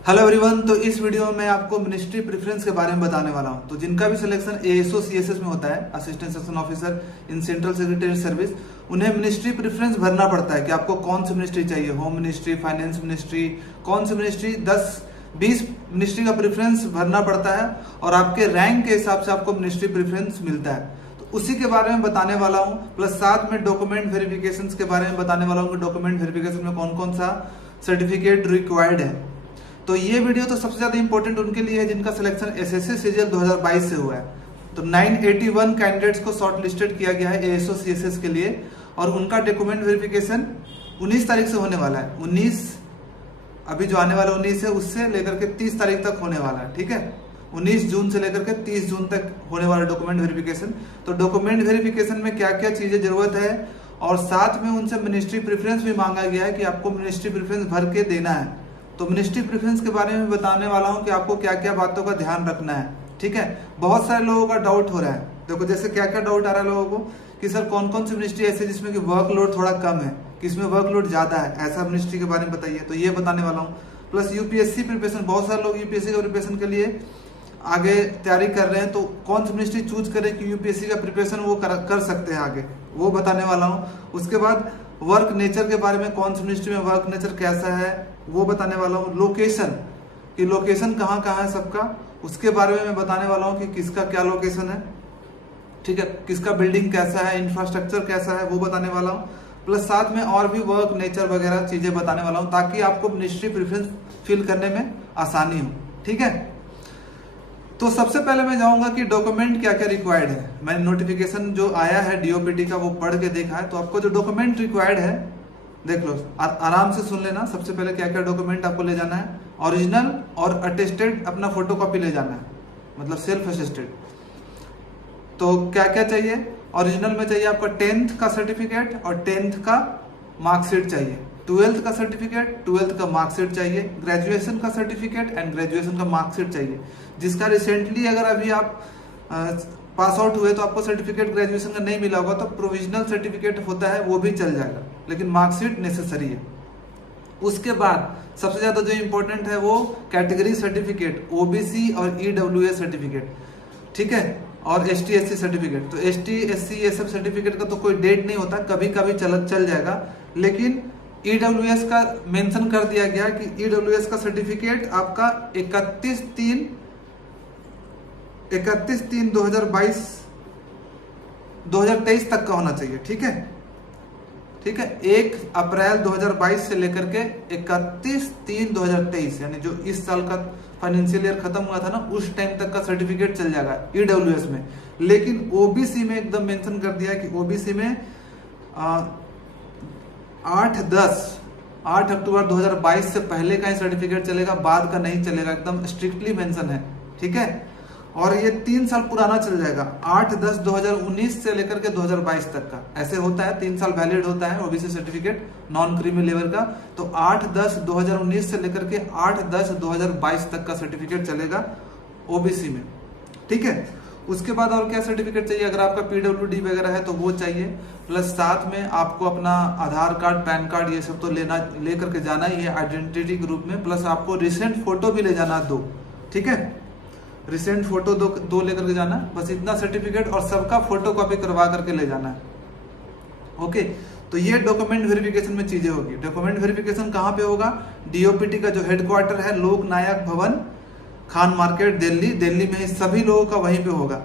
Hello everyone. तो इस video में मैं आपको मिनिस्ट्री प्रेफरेंस के बारे में बताने वाला हूं। तो जिनका भी सिलेक्शन एएसओ सीएसएस में होता है, assistant section officer in central secretary service, उन्हें मिनिस्ट्री प्रेफरेंस भरना पड़ता है कि आपको कौन सी मिनिस्ट्री चाहिए, होम मिनिस्ट्री, फाइनेंस मिनिस्ट्री, कौन सी मिनिस्ट्री, 10-20 मिनिस्ट्री का प्रेफरेंस भरना पड़ता है और आपके रैंक के हिसाब से आपको मिनिस्ट्री प्रेफरेंस मिलता है। तो उसी के बारे में बताने वाला हूं, प्लस साथ में डॉक्यूमेंट वेरिफिकेशन के बारे में बताने वाला हूं कि डॉक्यूमेंट वेरिफिकेशन में कौन कौन सा सर्टिफिकेट रिक्वायर्ड है। तो ये वीडियो तो सबसे ज्यादा इंपॉर्टेंट उनके लिए है जिनका सिलेक्शन एसएससी सीजीएल 2022 से हुआ है। तो 981 कैंडिडेट्स को शॉर्ट लिस्टेड किया गया है एएसओ सीएसएस के लिए और उनका डॉक्यूमेंट वेरिफिकेशन 19 तारीख से होने वाला है। 19 अभी जो आने वाला 19 है उससे लेकर के 30 तारीख तक होने वाला है। ठीक है, 19 जून से लेकर के 30 जून तक होने वाला डॉक्यूमेंट वेरिफिकेशन। तो डॉक्यूमेंट वेरिफिकेशन में क्या क्या चीजें जरूरत है और साथ में उनसे मिनिस्ट्री प्रेफरेंस भी मांगा गया है कि आपको मिनिस्ट्री प्रेफरेंस भर के देना है। तो मिनिस्ट्री प्रेफरेंस के बारे में बताने वाला हूं कि आपको क्या क्या बातों का ध्यान रखना है। ठीक है, बहुत सारे लोगों का डाउट हो रहा है। देखो जैसे क्या क्या डाउट आ रहा है लोगों को कि सर कौन कौन सी मिनिस्ट्री ऐसी जिसमें कि वर्कलोड थोड़ा कम है, किसमें वर्कलोड ज्यादा है, ऐसा मिनिस्ट्री के बारे में बताइए। तो ये बताने वाला हूँ। प्लस यूपीएससी प्रिपरेशन, बहुत सारे लोग यूपीएससी का प्रिपरेशन के लिए आगे तैयारी कर रहे हैं, तो कौन सी मिनिस्ट्री चूज करें कि यूपीएससी का प्रिपरेशन वो कर सकते हैं आगे, वो बताने वाला हूँ। उसके बाद वर्क नेचर के बारे में, कौन सी मिनिस्ट्री में वर्क नेचर कैसा है वो बताने वाला हूँ। लोकेशन कि लोकेशन कहाँ कहाँ है सबका, उसके बारे में मैं बताने वाला हूँ कि किसका क्या लोकेशन है। ठीक है, किसका बिल्डिंग कैसा है, इंफ्रास्ट्रक्चर कैसा है वो बताने वाला हूँ। प्लस साथ में और भी वर्क नेचर वगैरह चीजें बताने वाला हूँ ताकि आपको मिनिस्ट्री प्रेफरेंस फिल करने में आसानी हो। ठीक है, तो सबसे पहले मैं जाऊंगा कि डॉक्यूमेंट क्या क्या रिक्वायर्ड है। मैंने नोटिफिकेशन जो आया है डीओपीटी का वो पढ़ के देखा है। तो आपको जो डॉक्यूमेंट रिक्वायर्ड है देख लो, आराम से सुन लेना। सबसे पहले क्या क्या डॉक्यूमेंट आपको ले जाना है, ओरिजिनल और अटेस्टेड अपना फोटोकॉपी ले जाना है, मतलब सेल्फ अटेस्टेड। तो क्या क्या चाहिए, ओरिजिनल में चाहिए आपका 10th का सर्टिफिकेट और 10th का मार्कशीट चाहिए, 12th का सर्टिफिकेट, 12th का मार्कशीट चाहिए, ग्रेजुएशन का सर्टिफिकेट एंड ग्रेजुएशन का मार्कशीट चाहिए। जिसका रिसेंटली अगर अभी आप पास आउट हुए तो आपको सर्टिफिकेट ग्रेजुएशन का नहीं मिला होगा तो प्रोविजनल सर्टिफिकेट होता है वो भी चल जाएगा, लेकिन मार्कशीट नेसेसरी है। उसके बाद सबसे ज्यादा जो इंपॉर्टेंट है वो कैटेगरी सर्टिफिकेट, ओबीसी और ईडब्ल्यूएस सर्टिफिकेट। ठीक है, और एसटी एससी सर्टिफिकेट। तो एसटी एससी ये सब सर्टिफिकेट का तो कोई डेट नहीं होता, कभी कभी चल जाएगा। लेकिन ईडब्ल्यूएस का मेंशन कर दिया गया कि ईडब्ल्यूएस का सर्टिफिकेट आपका 31/3/2023 तक का होना चाहिए। ठीक है, ठीक है, 1 अप्रैल 2022 से लेकर के 31/3/2023 यानी जो इस साल का फाइनेंशियल ईयर खत्म हुआ था ना, उस टाइम तक का सर्टिफिकेट चल जाएगा ईडब्ल्यूएस में। लेकिन ओबीसी में एकदम मेंशन कर दिया कि ओबीसी में 8 अक्टूबर 2022 से पहले का ही सर्टिफिकेट चलेगा, बाद का नहीं चलेगा, एकदम स्ट्रिक्टली मेंशन है। ठीक है, और ये 3 साल पुराना चल जाएगा, 8/10/2019 से लेकर के 2022 तक का ऐसे होता है, 3 साल वैलिड होता है OBC certificate non creamy level का। तो 8/10/2019 से लेकर के 8/10/2022 तक का सर्टिफिकेट चलेगा ओबीसी में। ठीक है, उसके बाद और क्या सर्टिफिकेट चाहिए, अगर आपका पीडब्ल्यूडी वगैरह है तो वो चाहिए। प्लस साथ में आपको अपना आधार कार्ड, पैन कार्ड ये सब तो ले करके जाना ही है आइडेंटिटी के रूप में। प्लस आपको रिसेंट फोटो भी ले जाना 2। ठीक है, रिसेंट फोटो दो लेकर के जाना, बस इतना सर्टिफिकेट, और सबका फोटो कॉपी करवा करके ले जाना है। ओके, तो ये डॉक्यूमेंट वेरिफिकेशन में चीजें होगी। डॉक्यूमेंट वेरिफिकेशन कहाँ पे होगा, डीओपीटी का जो हेडक्वार्टर है लोक नायक भवन, खान मार्केट, दिल्ली में ही सभी लोगों का वहीं पे होगा।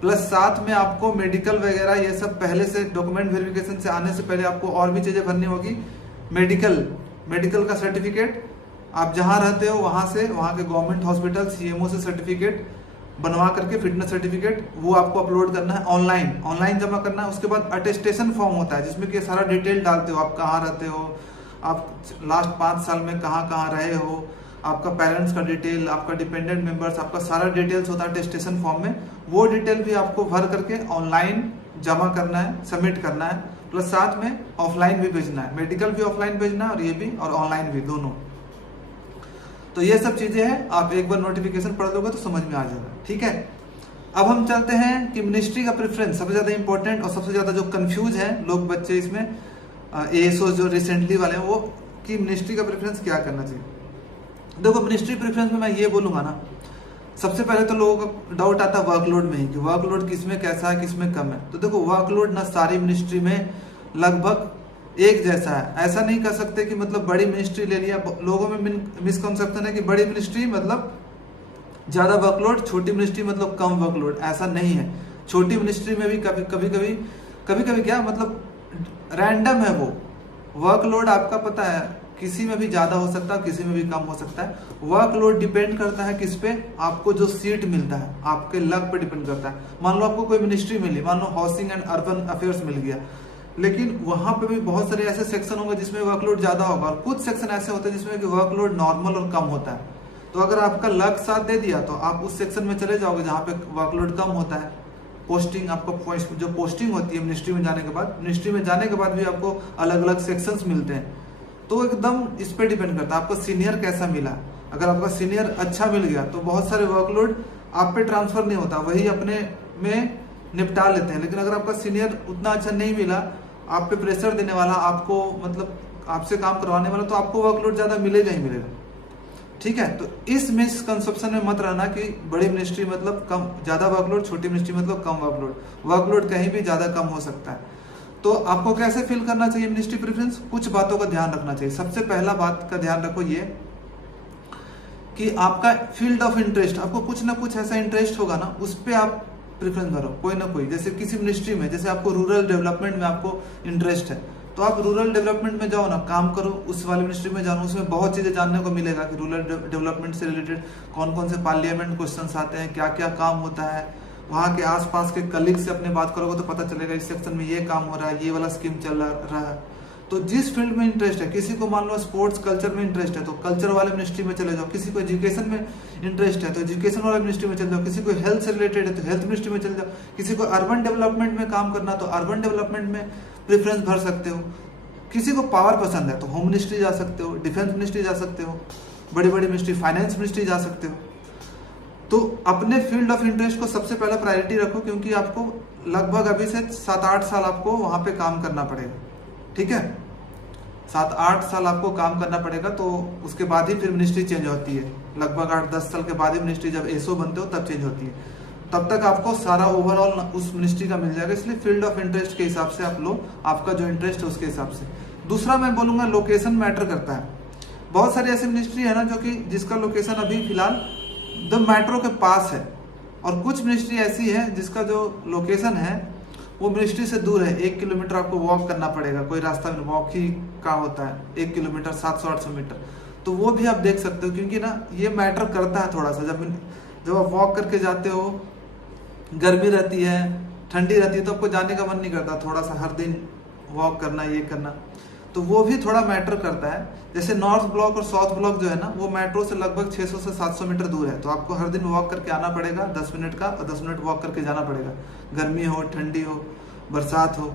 प्लस साथ में आपको मेडिकल वगैरह ये सब पहले से डॉक्यूमेंट वेरिफिकेशन से आने से पहले आपको और भी चीजें भरनी होगी। मेडिकल का सर्टिफिकेट, आप जहां रहते हो वहां के गवर्नमेंट हॉस्पिटल सीएमओ से सर्टिफिकेट बनवा करके, फिटनेस सर्टिफिकेट, वो आपको अपलोड करना है, ऑनलाइन जमा करना है। उसके बाद अटेस्टेशन फॉर्म होता है जिसमें कि सारा डिटेल डालते हो, आप कहाँ रहते हो, आप लास्ट 5 साल में कहाँ कहाँ रहे हो, आपका पेरेंट्स का डिटेल, आपका डिपेंडेंट मेंबर्स, आपका सारा डिटेल्स होता है अटेस्टेशन फॉर्म में। वो डिटेल भी आपको भर करके ऑनलाइन जमा करना है, सबमिट करना है। प्लस साथ में ऑफलाइन भी भेजना है, मेडिकल भी ऑफलाइन भेजना है और ये भी, और ऑनलाइन भी, दोनों। तो ये सब चीजें हैं, आप एक बार नोटिफिकेशन पढ़ लोगे तो समझ में आ जाएगा। ठीक है, अब हम चलते हैं कि मिनिस्ट्री का प्रेफरेंस सबसे ज्यादा इंपॉर्टेंट और सबसे ज्यादा जो कंफ्यूज है लोग बच्चे इसमें एएसओ जो रिसेंटली वाले हैं वो, कि मिनिस्ट्री का प्रेफरेंस क्या करना चाहिए। देखो मिनिस्ट्री प्रेफरेंस में मैं ये बोलूंगा ना, सबसे पहले तो लोगों का डाउट आता है वर्कलोड में ही कि वर्कलोड किसमें कैसा है किसमें कम है। तो देखो वर्कलोड ना सारी मिनिस्ट्री में लगभग एक जैसा है। ऐसा नहीं कर सकते कि मतलब बड़ी मिनिस्ट्री ले लिया, लोगों में मिसकंसेप्शन है कि बड़ी मिनिस्ट्री मतलब ज्यादा वर्कलोड, छोटी मिनिस्ट्री मतलब कम वर्कलोड। ऐसा नहीं है। छोटी मिनिस्ट्री में भी कभी क्या मतलब रैंडम है वो वर्कलोड। आपका पता है किसी में भी ज्यादा हो सकता है, किसी में भी कम हो सकता है। वर्कलोड डिपेंड करता है किस पे, आपको जो सीट मिलता है आपके लक पे डिपेंड करता है। मान लो आपको कोई मिनिस्ट्री मिली, मान लो हाउसिंग एंड अर्बन अफेयर्स मिल गया, लेकिन वहां पे भी बहुत सारे ऐसे सेक्शन होंगे जिसमें वर्कलोड ज्यादा होगा और कुछ सेक्शन ऐसे होते हैं जिसमें कि वर्कलोड नॉर्मल और कम होता है। तो अगर आपका लक साथ दे दिया तो आप उस सेक्शन में चले जाओगे जहां पे वर्कलोड कम होता है। पोस्टिंग आपको जो पोस्टिंग होती है मिनिस्ट्री में जाने के बाद भी आपको अलग अलग सेक्शंस मिलते हैं। तो एकदम इस पे डिपेंड करता है आपको सीनियर कैसा मिला। अगर आपका सीनियर अच्छा मिल गया तो बहुत सारे वर्कलोड आप पे ट्रांसफर नहीं होता, वही अपने में निपटा लेते हैं। लेकिन अगर आपका सीनियर उतना अच्छा नहीं मिला, आप पे प्रेशर देने वाला, आपको मतलब आपसे काम करवाने वाला, तो आपको वर्कलोड ज्यादा मिलेगा ही मिलेगा। ठीक है, तो इस मिसकंसेप्शन में मत रहना कि बड़ी मिनिस्ट्री मतलब कम ज्यादा वर्कलोड, छोटी मिनिस्ट्री मतलब कम वर्कलोड। वर्कलोड कहीं भी ज्यादा कम हो सकता है। तो आपको कैसे फील करना चाहिए मिनिस्ट्री प्रेफरेंस? कुछ बातों का ध्यान रखना चाहिए। सबसे पहला बात का ध्यान रखो ये कि आपका फील्ड ऑफ इंटरेस्ट, आपको कुछ ना कुछ ऐसा इंटरेस्ट होगा ना, उस पर आप प्रेफरेंस भरो कोई ना कोई। जैसे किसी मिनिस्ट्री में, जैसे आपको रूरल डेवलपमेंट में आपको इंटरेस्ट है तो आप रूरल डेवलपमेंट में जाओ ना, काम करो उस वाले मिनिस्ट्री में जाओ। उसमें बहुत चीजें जानने को मिलेगा कि रूरल डेवलपमेंट से रिलेटेड कौन कौन से पार्लियामेंट क्वेश्चंस आते हैं, क्या क्या काम होता है। वहाँ के आसपास के कलीग से अपने बात करोगे तो पता चलेगा इस सेक्शन में ये काम हो रहा है, ये वाला स्कीम चल रहा है। तो जिस फील्ड में इंटरेस्ट है, किसी को मान लो स्पोर्ट्स कल्चर में इंटरेस्ट है तो कल्चर वाले मिनिस्ट्री में चले जाओ। किसी को एजुकेशन में इंटरेस्ट है तो एजुकेशन वाले मिनिस्ट्री में चले जाओ। किसी को हेल्थ से रिलेटेड है तो हेल्थ मिनिस्ट्री में चले जाओ। किसी को अर्बन डेवलपमेंट में काम करना तो अर्बन डेवलपमेंट में प्रेफरेंस भर सकते हो। किसी को पावर पसंद है तो होम मिनिस्ट्री जा सकते हो, डिफेंस मिनिस्ट्री जा सकते हो, बड़ी बड़ी मिनिस्ट्री, फाइनेंस मिनिस्ट्री जा सकते हो। तो अपने फील्ड ऑफ इंटरेस्ट को सबसे पहले प्रायोरिटी रखो, क्योंकि आपको लगभग अभी से 7-8 साल आपको वहां पे काम करना पड़ेगा। ठीक है, 7-8 साल आपको काम करना पड़ेगा। तो उसके बाद ही फिर मिनिस्ट्री चेंज होती है। लगभग 8-10 साल के बाद ही मिनिस्ट्री जब एसओ बनते हो तब चेंज होती है। तब तक आपको सारा ओवरऑल उस मिनिस्ट्री का मिल जाएगा। इसलिए फील्ड ऑफ इंटरेस्ट के हिसाब से आप लो, आपका जो इंटरेस्ट है उसके हिसाब से। दूसरा मैं बोलूंगा लोकेशन मैटर करता है। बहुत सारी ऐसी मिनिस्ट्री है ना जो कि जिसका लोकेशन अभी फिलहाल द मेट्रो के पास है, और कुछ मिनिस्ट्री ऐसी है जिसका जो लोकेशन है वो मिनिस्ट्री से दूर है। 1 किलोमीटर आपको वॉक करना पड़ेगा, कोई रास्ता में वॉक ही का होता है 1 किलोमीटर 700-800 मीटर। तो वो भी आप देख सकते हो, क्योंकि ना ये मैटर करता है थोड़ा सा। जब आप वॉक करके जाते हो, गर्मी रहती है, ठंडी रहती है, तो आपको जाने का मन नहीं करता थोड़ा सा हर दिन वॉक करना, ये करना। तो वो भी थोड़ा मैटर करता है। जैसे नॉर्थ ब्लॉक और साउथ ब्लॉक जो है ना, वो मेट्रो से लगभग 600 से 700 मीटर दूर है। तो आपको हर दिन वॉक करके आना पड़ेगा 10 मिनट का, और 10 मिनट वॉक करके जाना पड़ेगा, गर्मी हो, ठंडी हो, बरसात हो।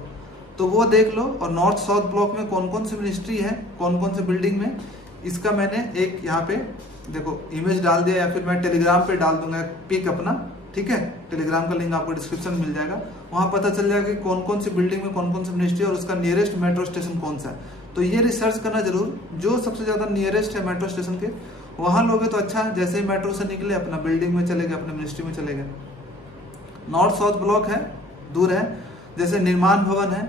तो वो देख लो। और नॉर्थ साउथ ब्लॉक में कौन कौन सी मिनिस्ट्री है, कौन कौन से बिल्डिंग में, इसका मैंने एक यहाँ पे देखो इमेज डाल दिया, या फिर मैं टेलीग्राम पे डाल दूंगा पिक अपना। ठीक है, टेलीग्राम का लिंक आपको डिस्क्रिप्शन में मिल जाएगा। वहां पता चल जाएगा कि कौन कौन सी बिल्डिंग में कौन कौन सी मिनिस्ट्री और उसका नियरेस्ट मेट्रो स्टेशन कौन सा है। तो ये रिसर्च करना जरूर, जो सबसे ज्यादा नियरेस्ट है मेट्रो स्टेशन के वहां लोगे तो अच्छा है। जैसे ही मेट्रो से निकले अपना बिल्डिंग में चले गए, अपने मिनिस्ट्री में चले गए। नॉर्थ साउथ ब्लॉक है, दूर है, जैसे निर्माण भवन है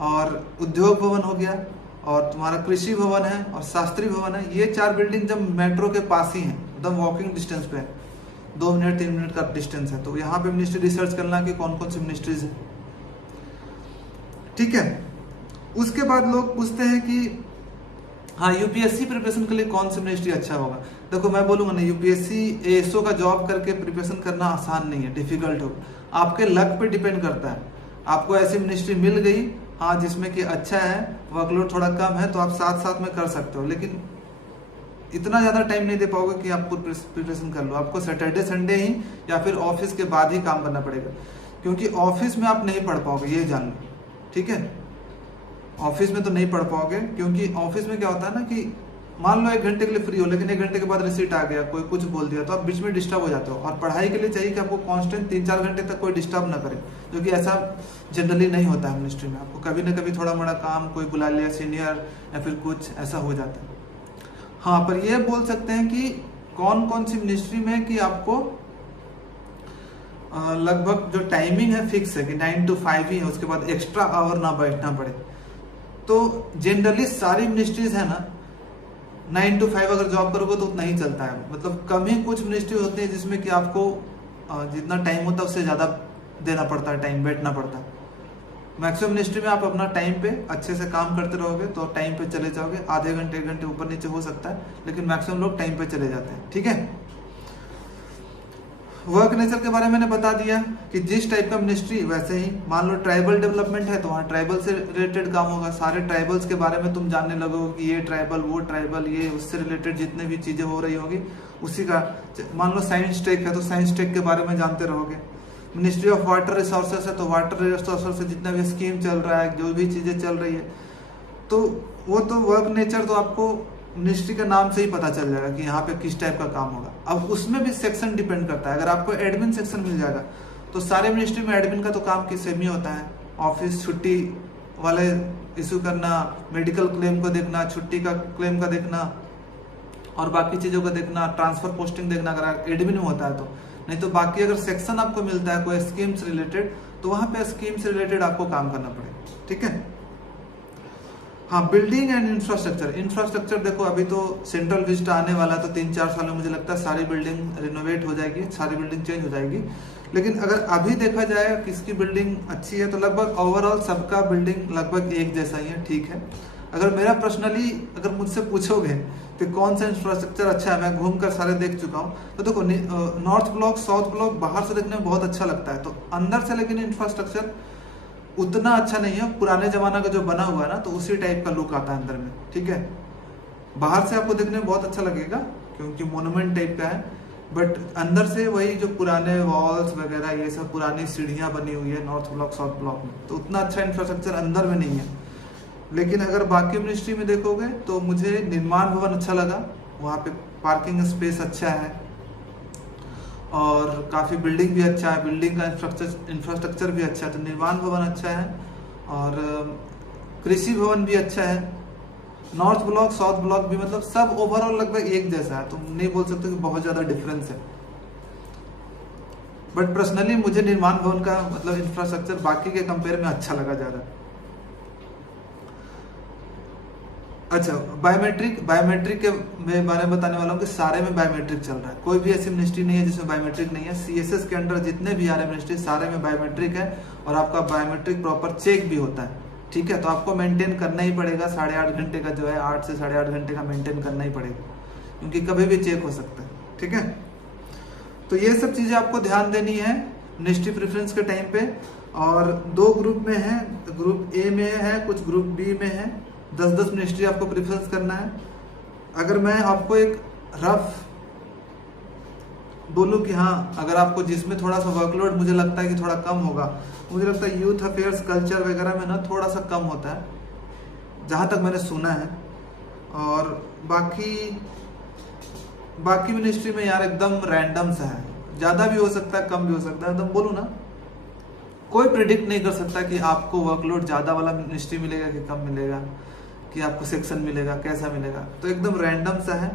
और उद्योग भवन हो गया, और तुम्हारा कृषि भवन है और शास्त्री भवन है। ये 4 बिल्डिंग जब मेट्रो के पास ही है, एकदम वॉकिंग डिस्टेंस पे है, 2 मिनट 3 मिनट का डिस्टेंस है। तो यहाँ पे मिनिस्ट्री रिसर्च करना कि कौन कौन सी मिनिस्ट्रीज है। ठीक है, उसके बाद लोग पूछते हैं कि हाँ यूपीएससी प्रिपरेशन के लिए कौन सी मिनिस्ट्री अच्छा होगा। देखो मैं बोलूंगा ना, यूपीएससी एएसओ का जॉब करके प्रिपरेशन करना आसान नहीं है, डिफिकल्ट होगा। आपके लक पे डिपेंड करता है। आपको ऐसी मिनिस्ट्री मिल गई हाँ जिसमें कि अच्छा है, वर्कलोड थोड़ा कम है, तो आप साथ साथ में कर सकते हो, लेकिन इतना ज्यादा टाइम नहीं दे पाओगे कि आप प्रिपरेशन कर लो। आपको सैटरडे संडे ही या फिर ऑफिस के बाद ही काम करना पड़ेगा, क्योंकि ऑफिस में आप नहीं पढ़ पाओगे, ये जान लो। ठीक है, ऑफिस में तो नहीं पढ़ पाओगे, क्योंकि ऑफिस में क्या होता है ना कि मान लो 1 घंटे के लिए फ्री हो, लेकिन 1 घंटे के बाद रिसीट आ गया, कोई कुछ बोल दिया, तो आप बीच में डिस्टर्ब हो जाते हो। और पढ़ाई के लिए चाहिए कि आपको कांस्टेंट 3-4 घंटे तक कोई डिस्टर्ब ना करे, जो कि ऐसा जनरली नहीं होता है मिनिस्ट्री में। आपको कभी ना कभी थोड़ा मोड़ा काम, कोई बुला लिया सीनियर या फिर कुछ ऐसा हो जाता है। हाँ, पर ये बोल सकते हैं कि कौन कौन सी मिनिस्ट्री में कि आपको लगभग जो टाइमिंग है फिक्स है कि 9 to 5 ही है, उसके बाद एक्स्ट्रा आवर ना बैठना पड़े। तो जनरली सारी मिनिस्ट्रीज है ना 9 to 5 अगर जॉब करोगे तो उतना ही चलता है, मतलब कम ही कुछ मिनिस्ट्री होती है जिसमें कि आपको जितना टाइम होता है उससे ज्यादा देना पड़ता है, टाइम बैठना पड़ता है। मैक्सिमम मिनिस्ट्री में आप अपना टाइम पे अच्छे से काम करते रहोगे तो टाइम पे चले जाओगे, आधे घंटे 1 घंटे ऊपर नीचे हो सकता है, लेकिन मैक्सिमम लोग टाइम पे चले जाते हैं। ठीक है, वर्क नेचर के बारे में मैंने बता दिया कि जिस टाइप का मिनिस्ट्री वैसे ही, मान लो ट्राइबल डेवलपमेंट है तो वहाँ ट्राइबल से रिलेटेड काम होगा, सारे ट्राइबल्स के बारे में तुम जानने लगोगे कि ये ट्राइबल वो ट्राइबल, ये उससे रिलेटेड जितने भी चीजें हो रही होगी उसी का। मान लो साइंस टेक है तो साइंस टेक के बारे में जानते रहोगे। मिनिस्ट्री ऑफ वाटर रिसोर्सेस है तो वाटर रिसोर्सेस से जितना भी स्कीम चल रहा है, जो भी चीजें चल रही है, तो वो तो वर्क नेचर तो आपको मिनिस्ट्री के नाम से ही पता चल जाएगा कि यहाँ पे किस टाइप का काम होगा। अब उसमें भी सेक्शन डिपेंड करता है, अगर आपको एडमिन सेक्शन मिल जाएगा तो सारे मिनिस्ट्री में एडमिन का तो काम की सेम ही होता है, ऑफिस छुट्टी वाले इशू करना, मेडिकल क्लेम को देखना, छुट्टी का क्लेम का देखना और बाकी चीजों का देखना, ट्रांसफर पोस्टिंग देखना अगर एडमिन में होता है तो। नहीं तो बाकी अगर सेक्शन आपको मिलता है कोई स्कीम से रिलेटेड तो वहां पे स्कीम से रिलेटेड आपको काम करना पड़ेगा। ठीक है, हाँ, बिल्डिंग एंड इंफ्रास्ट्रक्चर देखो अभी तो सेंट्रल विजिट आने वाला है तो 3-4 साल में मुझे लगता है सारी बिल्डिंग रिनोवेट हो जाएगी, सारी बिल्डिंग चेंज हो जाएगी। लेकिन अगर अभी देखा जाए किसकी बिल्डिंग अच्छी है तो लगभग ओवरऑल सबका बिल्डिंग लगभग एक जैसा ही है, ठीक है। अगर मेरा पर्सनली अगर मुझसे पूछोगे कि कौन सा इंफ्रास्ट्रक्चर अच्छा है, मैं घूम कर सारे देख चुका हूँ, तो देखो नॉर्थ ब्लॉक साउथ ब्लॉक बाहर से देखने में बहुत अच्छा लगता है, तो अंदर से लेकिन इंफ्रास्ट्रक्चर उतना अच्छा नहीं है। पुराने जमाना का जो बना हुआ है ना तो उसी टाइप का लुक आता है अंदर में। ठीक है, बाहर से आपको देखने में बहुत अच्छा लगेगा क्योंकि मोन्यूमेंट टाइप का है, बट अंदर से वही जो पुराने वॉल्स वगैरह ये सब पुरानी सीढ़ियां बनी हुई है नॉर्थ ब्लॉक साउथ ब्लॉक में, तो उतना अच्छा इंफ्रास्ट्रक्चर अंदर में नहीं है। लेकिन अगर बाकी मिनिस्ट्री में देखोगे तो मुझे निर्माण भवन अच्छा लगा, वहाँ पे पार्किंग स्पेस अच्छा है और काफ़ी बिल्डिंग भी अच्छा है, बिल्डिंग का इंफ्रास्ट्रक्चर भी अच्छा है, तो निर्माण भवन अच्छा है और कृषि भवन भी अच्छा है। नॉर्थ ब्लॉक साउथ ब्लॉक भी मतलब सब ओवरऑल लगभग एक जैसा है, तो नहीं बोल सकते कि बहुत ज़्यादा डिफरेंस है। बट पर्सनली मुझे निर्माण भवन का मतलब इंफ्रास्ट्रक्चर बाकी के कंपेयर में अच्छा लगा जा रहा है। अच्छा, बायोमेट्रिक के बारे में बताने वाला हूँ कि सारे में बायोमेट्रिक चल रहा है, कोई भी ऐसी मिनिस्ट्री नहीं है जिसमें बायोमेट्रिक नहीं है। सीएसएस के अंडर जितने भी आ रहे मिनिस्ट्री सारे में बायोमेट्रिक है और आपका बायोमेट्रिक प्रॉपर चेक भी होता है। ठीक है, तो आपको मेंटेन करना ही पड़ेगा, 8.5 घंटे का जो है 8 से 8.5 घंटे का मेंटेन करना ही पड़ेगा क्योंकि कभी भी चेक हो सकता है। ठीक है, तो ये सब चीजें आपको ध्यान देनी है मिनिस्ट्री प्रेफरेंस के टाइम पे। और 2 ग्रुप में है, ग्रुप ए में है, कुछ ग्रुप बी में है, 10-10 मिनिस्ट्री आपको प्रेफरेंस करना है। अगर मैं आपको एक रफ बोलूं कि हाँ, अगर आपको जिसमें थोड़ा सा वर्कलोड मुझे लगता है कि थोड़ा कम होगा, मुझे लगता है यूथ अफेयर्स कल्चर वगैरह में ना थोड़ा सा कम होता है जहां तक मैंने सुना है। और बाकी मिनिस्ट्री में यार एकदम रैंडम सा है, ज्यादा भी हो सकता है कम भी हो सकता है। एकदम बोलूं ना, कोई प्रिडिक्ट नहीं कर सकता कि आपको वर्कलोड ज्यादा वाला मिनिस्ट्री मिलेगा कि कम मिलेगा, कि आपको सेक्शन मिलेगा कैसा मिलेगा, तो एकदम रैंडम सा है।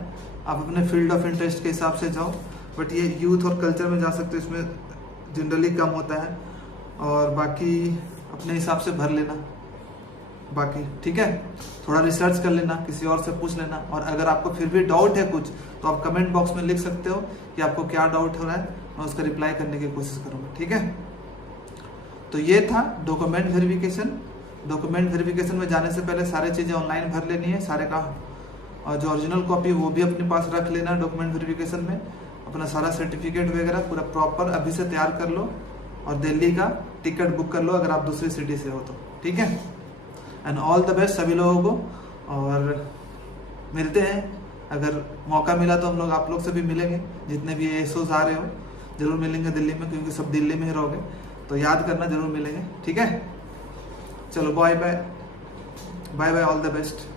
आप अपने फील्ड ऑफ इंटरेस्ट के हिसाब से जाओ, बट ये यूथ और कल्चर में जा सकते हो, इसमें जनरली कम होता है। और बाकी अपने हिसाब से भर लेना बाकी। ठीक है, थोड़ा रिसर्च कर लेना, किसी और से पूछ लेना, और अगर आपको फिर भी डाउट है कुछ तो आप कमेंट बॉक्स में लिख सकते हो कि आपको क्या डाउट हो रहा है, मैं उसका रिप्लाई करने की कोशिश करूंगा। ठीक है, तो ये था डॉक्यूमेंट वेरिफिकेशन। डॉक्यूमेंट वेरिफिकेशन में जाने से पहले सारी चीजें ऑनलाइन भर लेनी है, सारे का और जो ओरिजिनल कॉपी वो भी अपने पास रख लेना। डॉक्यूमेंट वेरिफिकेशन में अपना सारा सर्टिफिकेट वगैरह पूरा प्रॉपर अभी से तैयार कर लो और दिल्ली का टिकट बुक कर लो अगर आप दूसरी सिटी से हो तो। ठीक है, एंड ऑल द बेस्ट सभी लोगों को, और मिलते हैं। अगर मौका मिला तो हम लोग आप लोग से भी मिलेंगे, जितने भी एएसओस आ रहे हो जरूर मिलेंगे दिल्ली में, क्योंकि सब दिल्ली में ही रहोगे तो याद करना, जरूर मिलेंगे। ठीक है, चलो bye bye, bye bye, all the best.